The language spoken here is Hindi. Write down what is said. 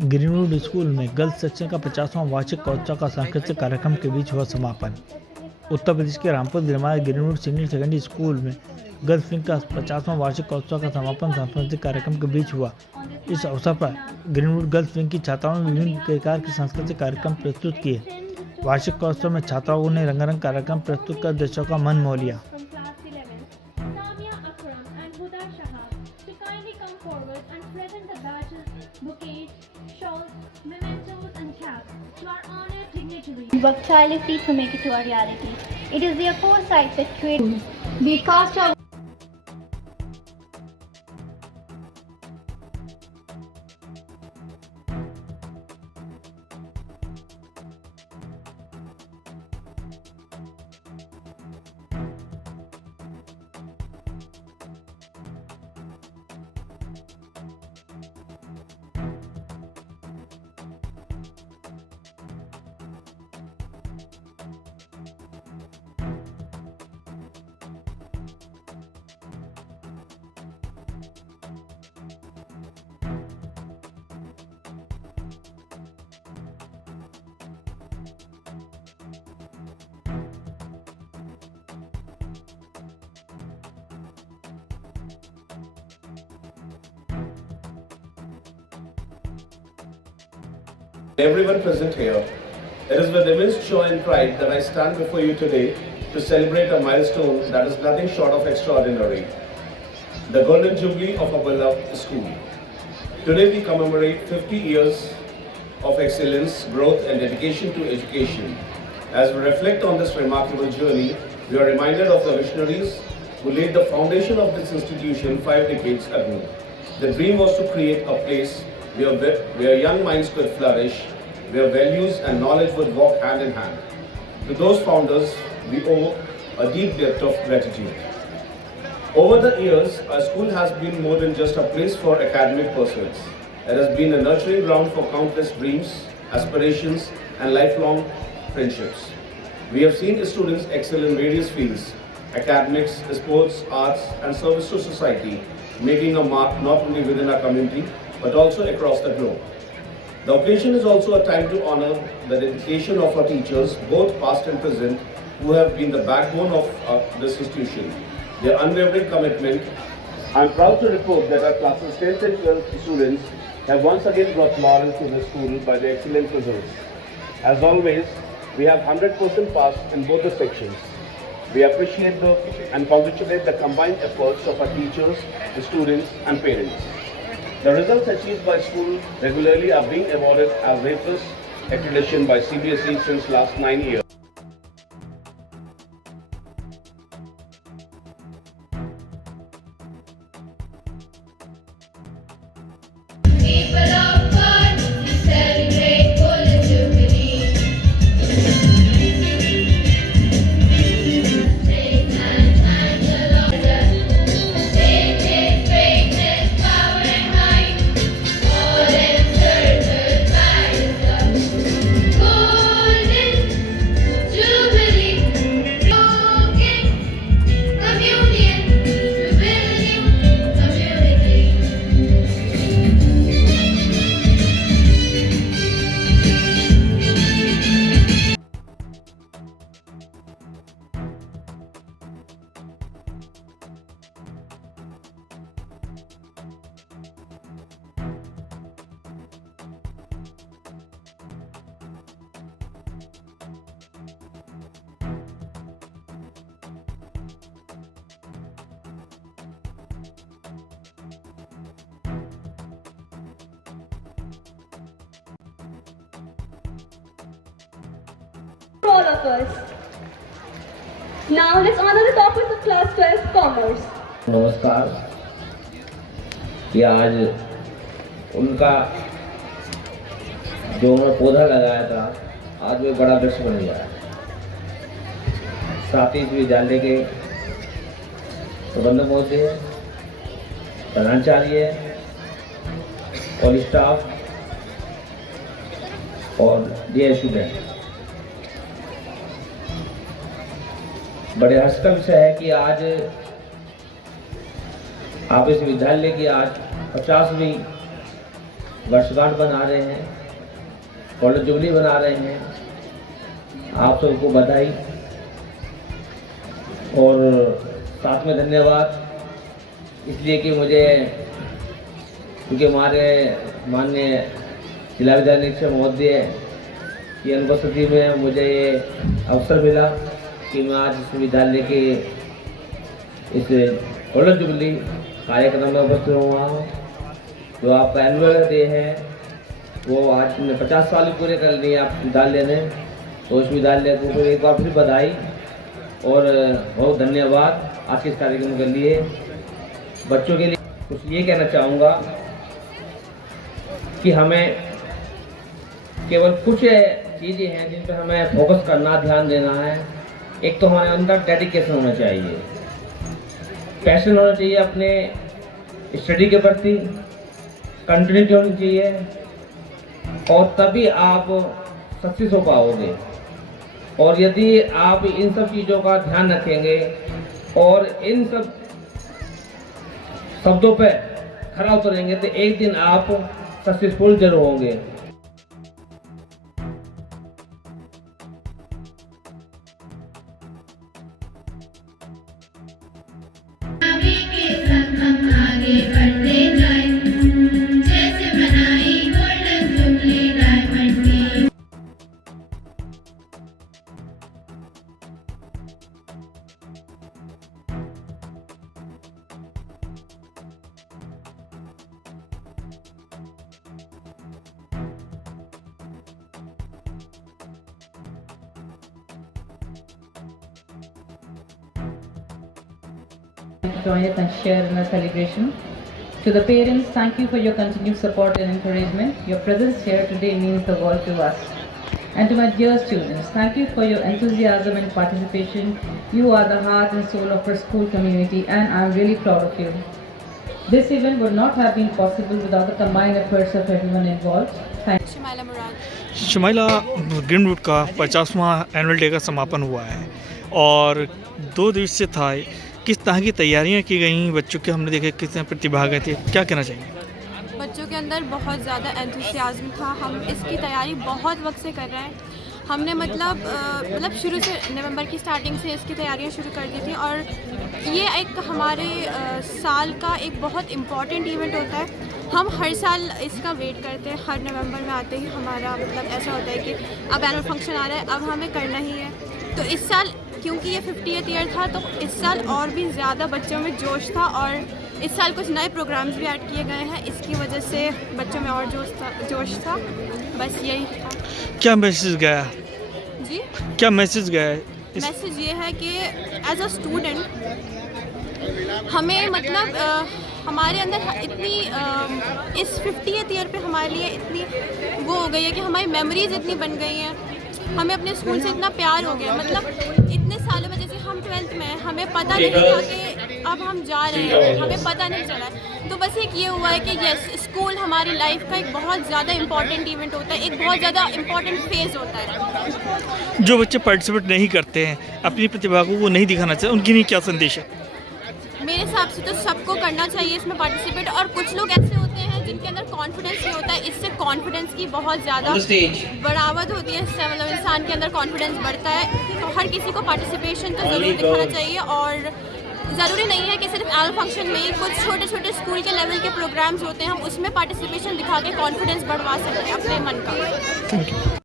ग्रीनवुड स्कूल में गर्ल्स सेक्शन का 50वां वार्षिक महोत्सव का सांस्कृतिक कार्यक्रम के बीच हुआ समापन। उत्तर प्रदेश के रामपुर जिले में ग्रीनवुड सीनियर सेकेंडरी स्कूल में गर्ल्स विंग का 50वां वार्षिक महोत्सव का समापन सांस्कृतिक कार्यक्रम के बीच हुआ। इस अवसर पर ग्रीनवुड गर्ल्स विंग की छात्राओं ने विभिन्न प्रकार के सांस्कृतिक कार्यक्रम प्रस्तुत किए। वार्षिक महोत्सव में छात्राओं ने रंगारंग कार्यक्रम प्रस्तुत कर दर्शकों का मन मोह लिया। Work tirelessly to make it to a reality. It is their foresight that creates. We cast our Everyone present here, it is with immense joy and pride that I stand before you today to celebrate a milestone that is nothing short of extraordinary, the Golden Jubilee of our beloved school. Today we commemorate 50 years of excellence, growth and dedication to education. As we reflect on this remarkable journey, we are reminded of the visionaries who laid the foundation of this institution 5 decades ago. The dream was to create a place where young minds could flourish, where values and knowledge would walk hand in hand. To those founders, we owe a deep debt of gratitude. Over the years, our school has been more than just a place for academic pursuits. It has been a nurturing ground for countless dreams, aspirations, and lifelong friendships. We have seen students excel in various fields: academics, sports, arts, and service to society, making a mark not only within our community, but also across the globe. The occasion is also a time to honor the dedication of our teachers, both past and present, who have been the backbone of this institution. Their unwavering commitment. I am proud to report that our classes 10th and 12th students have once again brought laurel to the school by their excellent results. As always, we have 100% passed in both the sections. We appreciate and congratulate the combined efforts of our teachers, the students, and parents. The results achieved by school regularly are being awarded as A+ accreditation by CBSE since last 9 years. All of us. Now let's honor the topics of class 12 commerce. नमस्कार। कि आज उनका जो उन्होंने पौधा लगाया था, आज वो बड़ा वृक्ष बन गया है। साथ ही इस विद्यालय के प्रबंधक महोदय, प्रधानाचार्य और स्टाफ और डियर स्टूडेंट, बड़े हर्ष का विषय है कि आज आप इस विद्यालय की आज 50वीं वर्षगांठ बना रहे हैं, गोल्डन जुबली बना रहे हैं। आप सबको बधाई और साथ में धन्यवाद इसलिए कि मुझे, क्योंकि हमारे माननीय जिला विधायक महोदय की अनुपस्थिति में मुझे ये अवसर मिला कि मैं आज इस विद्यालय के इस गोल्डन जुबली कार्यक्रम में उपस्थित हुआ हूँ। जो आपका एनुअल डे है वो आज ने 50 साल पूरे कर लिए आप विद्यालय ने, तो इस विद्यालय को एक बार फिर बधाई और बहुत धन्यवाद आज के इस कार्यक्रम के लिए। बच्चों के लिए कुछ ये कहना चाहूँगा कि हमें केवल कुछ चीज़ें हैं जिन पर हमें फोकस करना, ध्यान देना है। एक तो हमारे अंदर डेडिकेशन होना चाहिए, पैशन होना चाहिए अपने स्टडी के प्रति, कंटिन्यूटी होनी चाहिए और तभी आप सक्सेस हो पाओगे। और यदि आप इन सब चीज़ों का ध्यान रखेंगे और इन सब शब्दों पे खरा उतरेंगे तो एक दिन आप सक्सेसफुल जरूर होंगे। Join us and share in our celebration. To the parents, thank you for your continued support and encouragement. Your presence here today means the world to us. And to my dear students, thank you for your enthusiasm and participation. You are the heart and soul of our school community and I am really proud of you. This event would not have been possible without the combined efforts of everyone involved. Thank you. Shamaila Murad. Shamaila, Greenwood का 50वां एनुअल डे का समापन हुआ है और 2 दिवसीय था। किस तरह की तैयारियां की गई बच्चों के, हमने देखे किस तरह प्रतिभाग थे, क्या कहना चाहिए? बच्चों के अंदर बहुत ज़्यादा एंथुसियाज्म था। हम इसकी तैयारी बहुत वक्त से कर रहे हैं। हमने मतलब शुरू से नवंबर की स्टार्टिंग से इसकी तैयारियां शुरू कर दी थी और ये एक हमारे साल का एक बहुत इम्पॉर्टेंट इवेंट होता है। हम हर साल इसका वेट करते हैं। हर नवंबर में आते ही हमारा मतलब ऐसा होता है कि अब एनुअल फंक्शन आ रहा है, अब हमें करना ही है। तो इस साल क्योंकि ये 50th ईयर था तो इस साल और भी ज़्यादा बच्चों में जोश था और इस साल कुछ नए प्रोग्राम्स भी ऐड किए गए हैं। इसकी वजह से बच्चों में और जोश था। बस यही था। क्या मैसेज गया? जी, क्या मैसेज गया है? मैसेज ये है कि एज अ स्टूडेंट हमें मतलब हमारे अंदर इतनी इस 50th ईयर पे हमारे लिए इतनी वो हो गई है कि हमारी मेमोरीज इतनी बन गई हैं। हमें अपने स्कूल से इतना प्यार हो गया, मतलब इतने सालों में, जैसे हम 12th में हैं, हमें पता नहीं था कि अब हम जा रहे हैं, हमें पता नहीं चला। तो बस एक ये हुआ है कि यस, स्कूल हमारी लाइफ का एक बहुत ज़्यादा इम्पॉर्टेंट इवेंट होता है, एक बहुत ज़्यादा इम्पॉर्टेंट फेज़ होता है। जो बच्चे पार्टिसिपेट नहीं करते हैं, अपनी प्रतिभा को वो नहीं दिखाना चाहते, उनके लिए क्या संदेश है? मेरे हिसाब से तो सबको करना चाहिए इसमें पार्टिसिपेट। और कुछ लोग ऐसे होते हैं जिनके अंदर कॉन्फिडेंस नहीं होता है, इससे कॉन्फिडेंस की बहुत ज़्यादा बढ़ावत होती है। इससे मतलब इंसान के अंदर कॉन्फिडेंस बढ़ता है। तो हर किसी को पार्टिसिपेशन तो ज़रूर दिखाना चाहिए और ज़रूरी नहीं है कि सिर्फ एनुअल फंक्शन में ही, कुछ छोटे छोटे स्कूल के लेवल के प्रोग्राम्स होते हैं, हम उसमें पार्टिसिपेशन दिखा के कॉन्फिडेंस बढ़वा सकते हैं अपने मन का।